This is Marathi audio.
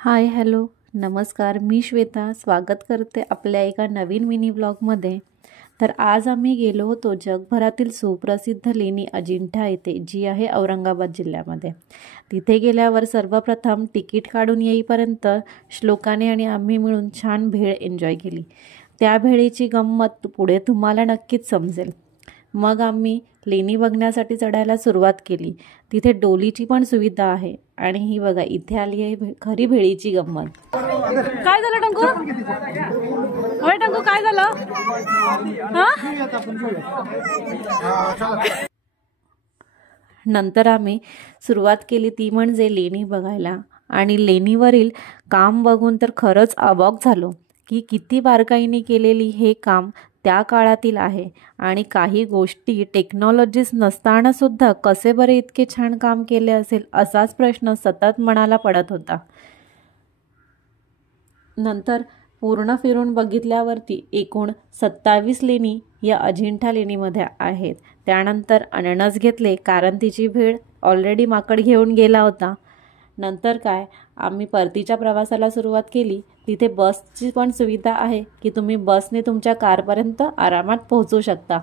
हाय हॅलो नमस्कार, मी श्वेता स्वागत करते आपल्या एका नवीन मिनी व्लॉगमध्ये। तर आज आम्ही गेलो होतो जगभरातील सुप्रसिद्ध लेणी अजिंठा येथे, जी आहे औरंगाबाद जिल्ह्यामध्ये। तिथे गेल्यावर सर्वप्रथम तिकीट काढून येईपर्यंत श्लोकाने आणि आम्ही मिळून छान भेळ एन्जॉय केली। त्या भेळीची गंमत पुढे तुम्हाला नक्कीच समजेल। मग आम्ही लेणी बघण्यासाठी चढायला सुरुवात केली। तिथे डोलीची पण सुविधा आहे आणि ही बघा, इथे आली आहे खरी भेळीची गंमत। काय झालं टंकू? होय टंकू, काय झालं? नंतर आम्ही सुरुवात केली ती म्हणजे लेणी बघायला, आणि लेणीवरील काम बघून तर खरंच अवाक झालो की किती बारकाईने केलेली हे काम त्या काळातील आहे, आणि काही गोष्टी टेक्नॉलॉजीज नसताना सुद्धा कसे बरे इतके छान काम केले असेल असाच प्रश्न सतत मनाला पडत होता। नंतर पूर्ण फिरून बघितल्यावरती एकूण 27 लेणी या अजिंठा लेणीमध्ये आहेत। त्यानंतर अननस घेतले, कारण तिची भेळ ऑलरेडी माकड घेऊन गेला होता। नंतर काय, आम्ही परतीच्या प्रवासाला सुरुवात केली। तिथे बसची पण सुविधा आहे की तुम्ही बसने तुमच्या कारपर्यंत आरामात पोहोचू शकता।